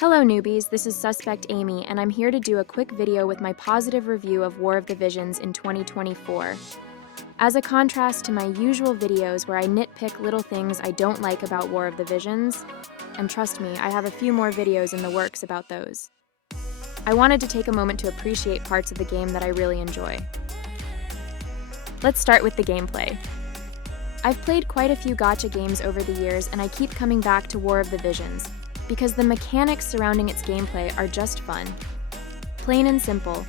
Hello newbies, this is Suspect Amy, and I'm here to do a quick video with my positive review of War of the Visions in 2024. As a contrast to my usual videos where I nitpick little things I don't like about War of the Visions, and trust me, I have a few more videos in the works about those, I wanted to take a moment to appreciate parts of the game that I really enjoy. Let's start with the gameplay. I've played quite a few gacha games over the years, and I keep coming back to War of the Visions, because the mechanics surrounding its gameplay are just fun. Plain and simple.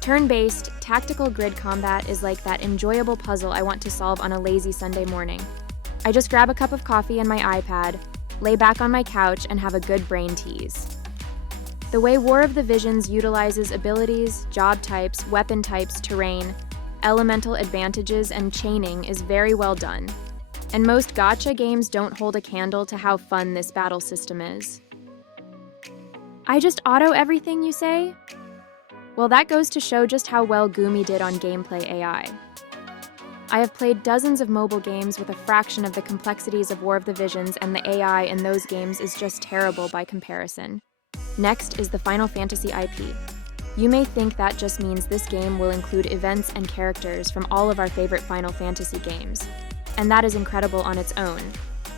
Turn-based, tactical grid combat is like that enjoyable puzzle I want to solve on a lazy Sunday morning. I just grab a cup of coffee and my iPad, lay back on my couch, and have a good brain tease. The way War of the Visions utilizes abilities, job types, weapon types, terrain, elemental advantages, and chaining is very well done. And most gacha games don't hold a candle to how fun this battle system is. I just auto everything, you say? Well, that goes to show just how well Gumi did on gameplay AI. I have played dozens of mobile games with a fraction of the complexities of War of the Visions, and the AI in those games is just terrible by comparison. Next is the Final Fantasy IP. You may think that just means this game will include events and characters from all of our favorite Final Fantasy games. And that is incredible on its own,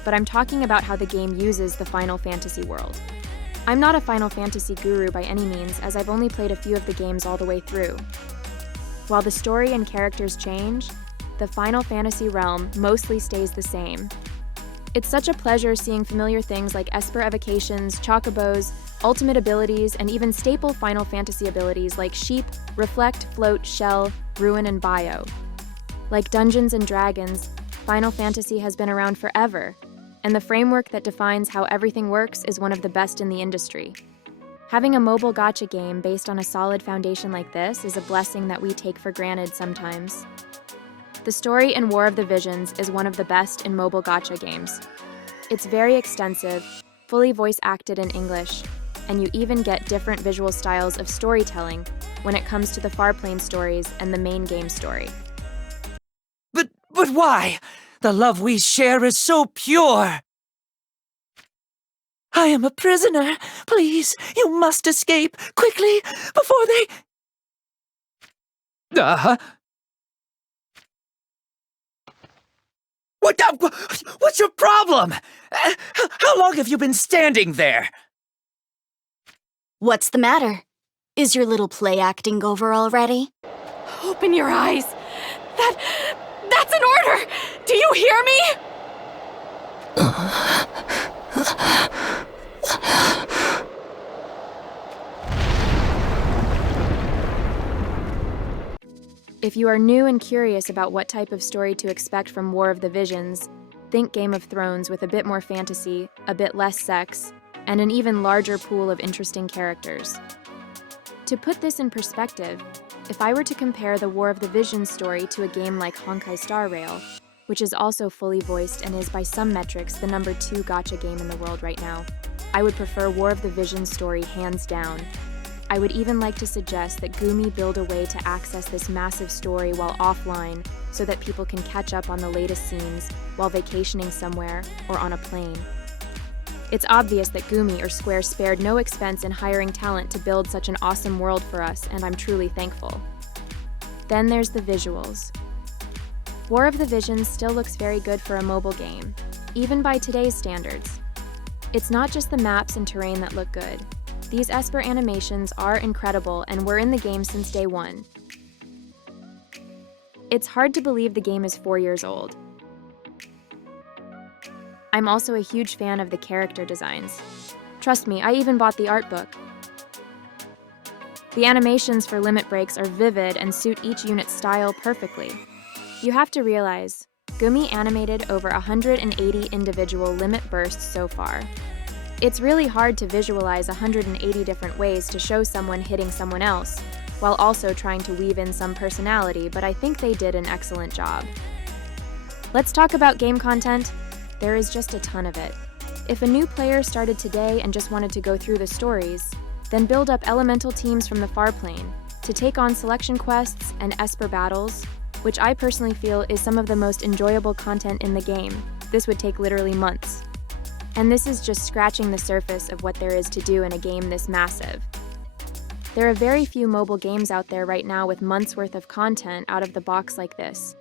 but I'm talking about how the game uses the Final Fantasy world. I'm not a Final Fantasy guru by any means, as I've only played a few of the games all the way through. While the story and characters change, the Final Fantasy realm mostly stays the same. It's such a pleasure seeing familiar things like Esper evocations, chocobos, ultimate abilities, and even staple Final Fantasy abilities like Sheep, Reflect, Float, Shell, Ruin, and Bio. Like Dungeons and Dragons, Final Fantasy has been around forever, and the framework that defines how everything works is one of the best in the industry. Having a mobile gacha game based on a solid foundation like this is a blessing that we take for granted sometimes. The story in War of the Visions is one of the best in mobile gacha games. It's very extensive, fully voice-acted in English, and you even get different visual styles of storytelling when it comes to the Farplane stories and the main game story. But why? The love we share is so pure! I am a prisoner. Please, you must escape, quickly, before they... What's your problem? How long have you been standing there? What's the matter? Is your little play acting over already? Open your eyes! That's an order! Do you hear me? If you are new and curious about what type of story to expect from War of the Visions, think Game of Thrones with a bit more fantasy, a bit less sex, and an even larger pool of interesting characters. To put this in perspective, if I were to compare the War of the Visions story to a game like Honkai Star Rail, which is also fully voiced and is by some metrics the #2 gacha game in the world right now, I would prefer War of the Visions story hands down. I would even like to suggest that Gumi build a way to access this massive story while offline so that people can catch up on the latest scenes while vacationing somewhere or on a plane. It's obvious that Gumi or Square spared no expense in hiring talent to build such an awesome world for us, and I'm truly thankful. Then there's the visuals. War of the Visions still looks very good for a mobile game, even by today's standards. It's not just the maps and terrain that look good. These Esper animations are incredible and were in the game since day one. It's hard to believe the game is 4 years old. I'm also a huge fan of the character designs. Trust me, I even bought the art book. The animations for limit breaks are vivid and suit each unit's style perfectly. You have to realize, Gumi animated over 180 individual limit bursts so far. It's really hard to visualize 180 different ways to show someone hitting someone else, while also trying to weave in some personality, but I think they did an excellent job. Let's talk about game content. There is just a ton of it. If a new player started today and just wanted to go through the stories, then build up elemental teams from the Farplane to take on selection quests and Esper battles, which I personally feel is some of the most enjoyable content in the game. This would take literally months. And this is just scratching the surface of what there is to do in a game this massive. There are very few mobile games out there right now with months' worth of content out of the box like this.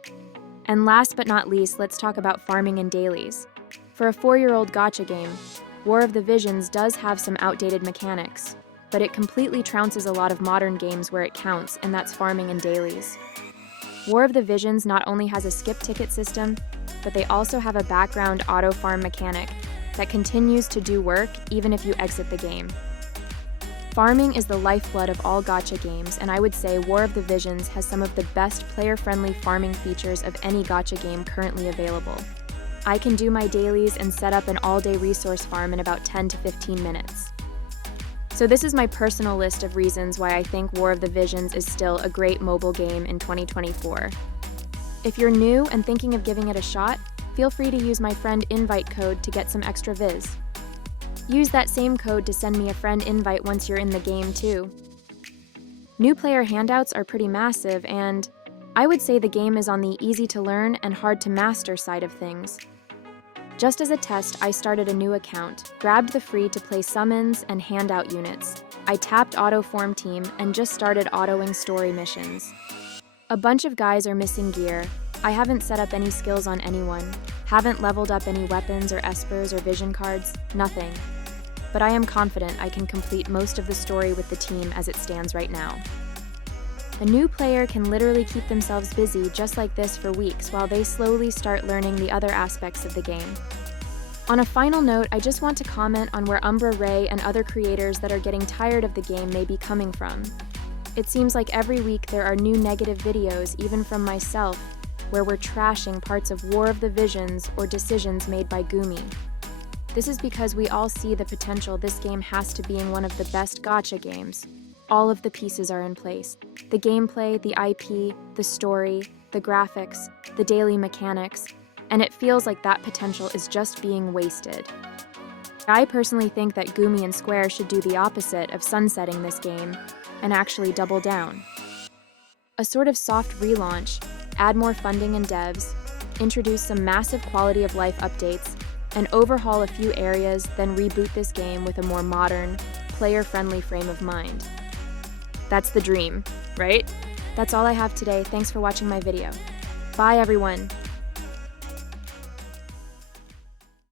And last but not least, let's talk about farming and dailies. For a 4-year-old gacha game, War of the Visions does have some outdated mechanics, but it completely trounces a lot of modern games where it counts, and that's farming and dailies. War of the Visions not only has a skip ticket system, but they also have a background auto farm mechanic that continues to do work even if you exit the game. Farming is the lifeblood of all gacha games, and I would say War of the Visions has some of the best player-friendly farming features of any gacha game currently available. I can do my dailies and set up an all-day resource farm in about 10 to 15 minutes. So this is my personal list of reasons why I think War of the Visions is still a great mobile game in 2024. If you're new and thinking of giving it a shot, feel free to use my friend invite code to get some extra viz. Use that same code to send me a friend invite once you're in the game too. New player handouts are pretty massive, and I would say the game is on the easy to learn and hard to master side of things. Just as a test, I started a new account, grabbed the free to play summons and handout units. I tapped auto form team and just started autoing story missions. A bunch of guys are missing gear. I haven't set up any skills on anyone, haven't leveled up any weapons or espers or vision cards, nothing. But I am confident I can complete most of the story with the team as it stands right now. A new player can literally keep themselves busy just like this for weeks while they slowly start learning the other aspects of the game. On a final note, I just want to comment on where Umbra Ray and other creators that are getting tired of the game may be coming from. It seems like every week there are new negative videos, even from myself, where we're trashing parts of War of the Visions or decisions made by Gumi. This is because we all see the potential this game has to being one of the best gacha games. All of the pieces are in place. The gameplay, the IP, the story, the graphics, the daily mechanics, and it feels like that potential is just being wasted. I personally think that Gumi and Square should do the opposite of sunsetting this game and actually double down. A sort of soft relaunch, add more funding and devs, introduce some massive quality of life updates, and overhaul a few areas, then reboot this game with a more modern, player-friendly frame of mind. That's the dream, right? That's all I have today. Thanks for watching my video. Bye, everyone.